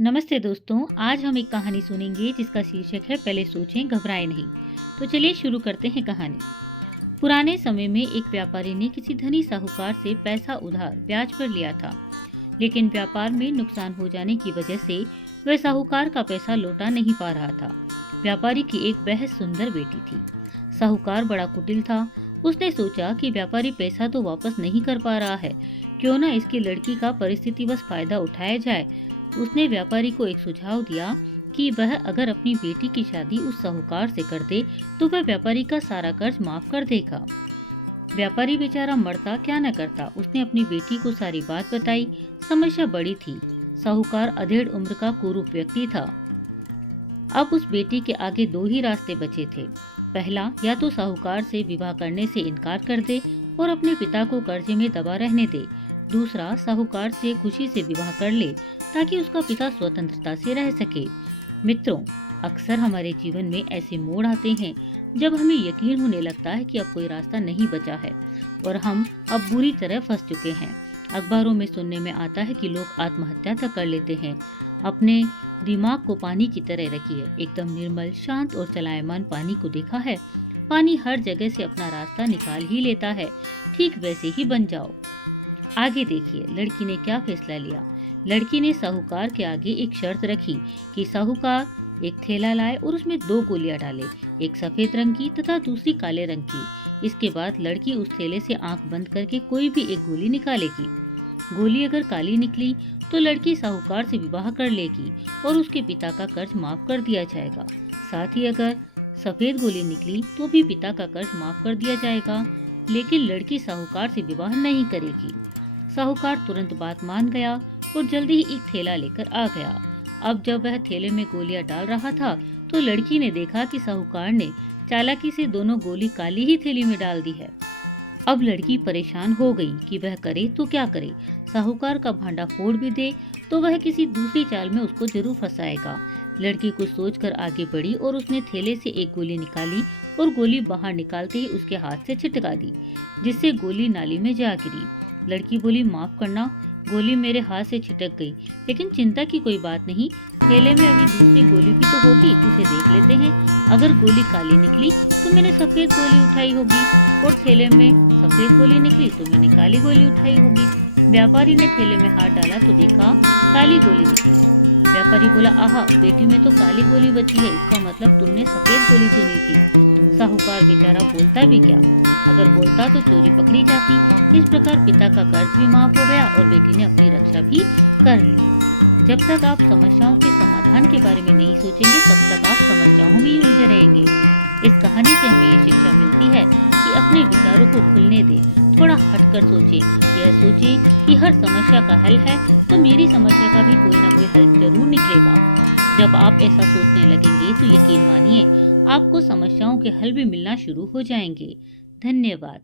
नमस्ते दोस्तों, आज हम एक कहानी सुनेंगे जिसका शीर्षक है पहले सोचें घबराएं नहीं। तो चलिए शुरू करते हैं कहानी। पुराने समय में एक व्यापारी ने किसी धनी साहूकार से पैसा उधार ब्याज पर लिया था, लेकिन व्यापार में नुकसान हो जाने की वजह से वह साहूकार का पैसा लौटा नहीं पा रहा था। व्यापारी की एक बेहद सुंदर बेटी थी। साहूकार बड़ा कुटिल था। उसने सोचा कि व्यापारी पैसा तो वापस नहीं कर पा रहा है, क्यों न इसकी लड़की का परिस्थितिवश फायदा उठाया जाए। उसने व्यापारी को एक सुझाव दिया कि वह अगर अपनी बेटी की शादी उस साहूकार से कर दे तो वह व्यापारी का सारा कर्ज माफ कर देगा। व्यापारी बेचारा मरता क्या न करता। उसने अपनी बेटी को सारी बात बताई। समस्या बड़ी थी। साहूकार अधेड़ उम्र का कुरूप व्यक्ति था। अब उस बेटी के आगे दो ही रास्ते बचे थे। पहला, या तो साहूकार से विवाह करने से इनकार कर दे और अपने पिता को कर्जे में दबा रहने दे। दूसरा, साहूकार से खुशी से विवाह कर ले ताकि उसका पिता स्वतंत्रता से रह सके। मित्रों, अक्सर हमारे जीवन में ऐसे मोड़ आते हैं जब हमें यकीन होने लगता है कि अब कोई रास्ता नहीं बचा है और हम अब बुरी तरह फंस चुके हैं। अखबारों में सुनने में आता है कि लोग आत्महत्या तक कर लेते हैं। अपने दिमाग को पानी की तरह रखिए। एकदम निर्मल, शांत और चलायमान पानी को देखा है? पानी हर जगह से अपना रास्ता निकाल ही लेता है। ठीक वैसे ही बन जाओ। आगे देखिए, लड़की ने क्या फैसला लिया। लड़की ने साहूकार के आगे एक शर्त रखी कि साहूकार एक थैला लाए और उसमें दो गोलियां डाले, एक सफेद रंग की तथा दूसरी काले रंग की। इसके बाद लड़की उस थैले से आंख बंद करके कोई भी एक गोली निकालेगी। गोली अगर काली निकली तो लड़की साहूकार से विवाह कर लेगी और उसके पिता का कर्ज माफ कर दिया जाएगा। साथ ही अगर सफेद गोली निकली तो भी पिता का कर्ज माफ कर दिया जाएगा, लेकिन लड़की साहूकार से विवाह नहीं करेगी। साहूकार तुरंत बात मान गया और जल्दी ही एक थैला लेकर आ गया। अब जब वह थैले में गोलियां डाल रहा था तो लड़की ने देखा कि साहूकार ने चालाकी से दोनों गोली काली ही थैली में डाल दी है। अब लड़की परेशान हो गई कि वह करे तो क्या करे। साहूकार का भांडा फोड़ भी दे तो वह किसी दूसरी चाल में उसको जरूर फंसाएगा। लड़की कुछ सोचकर आगे बढ़ी और उसने थैले से एक गोली निकाली और गोली बाहर निकालते ही उसके हाथ से छिटका दी, जिससे गोली नाली में जा गिरी। लड़की बोली, माफ करना, गोली मेरे हाथ से छिटक गई, लेकिन चिंता की कोई बात नहीं। थैले में अभी दूसरी गोली भी तो होगी, उसे देख लेते हैं। अगर गोली काली निकली तो मैंने सफेद गोली उठाई होगी और थैले में सफेद गोली निकली तो मैंने काली गोली उठाई होगी। व्यापारी ने थैले में हाथ डाला तो देखा काली गोली निकली। व्यापारी बोला, आहा, पेटी में तो काली गोली बची है, इसका मतलब तुमने सफेद गोली चुनी थी। साहूकार बेचारा बोलता भी क्या, अगर बोलता तो चोरी पकड़ी जाती। इस प्रकार पिता का कर्ज भी माफ हो गया और बेटी ने अपनी रक्षा भी कर ली। जब तक आप समस्याओं के समाधान के बारे में नहीं सोचेंगे तब तक आप समस्याओं में ही उलझे रहेंगे। इस कहानी से हमें ये शिक्षा मिलती है कि अपने विचारों को खुलने दें, थोड़ा हटकर सोचें। यह सोचें कि हर समस्या का हल है तो मेरी समस्या का भी कोई ना कोई हल जरूर निकलेगा। जब आप ऐसा सोचने लगेंगे तो यकीन मानिए आपको समस्याओं के हल भी मिलना शुरू हो जाएंगे। धन्यवाद।